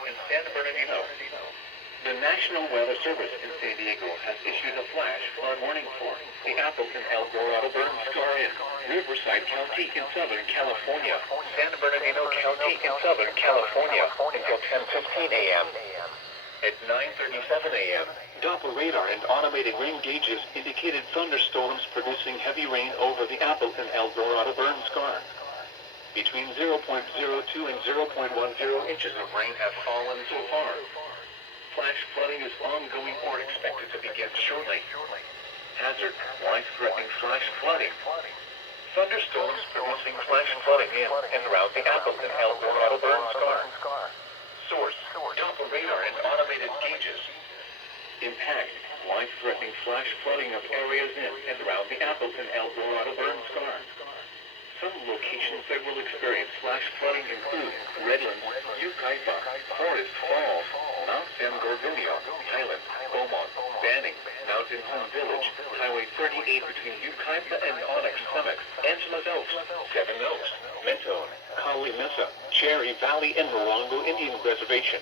in San Bernardino. The National Weather Service in San Diego has issued a flash flood warning for the Apple and El Dorado burn scar in Riverside County in Southern California, San Bernardino County in Southern California until 10:15 a.m. At 9:37 a.m., Doppler radar and automated rain gauges indicated thunderstorms producing heavy rain over the Apple and El Dorado burn scar. Between 0.02 and 0.10 inches of rain have fallen so far. Flash flooding is ongoing or expected to begin shortly. Hazard, life-threatening flash flooding. Thunderstorms producing flash flooding in and around the Apple and El Dorado burn scar. Source, Doppler radar and automated gauges. Impact, life-threatening flash flooding of areas in and around the Apple and El Dorado burn scar. Some locations that will experience flash flooding include Redlands, Yucaipa, Forest Falls, Mount San Gorgonio, Highland, Beaumont, Banning, Mountain Home Village, Highway 38 between Yucaipa and Onyx Summit, Angelus Oaks, Seven Oaks, Mentone, Calimesa, Cherry Valley, and Morongo Indian Reservation.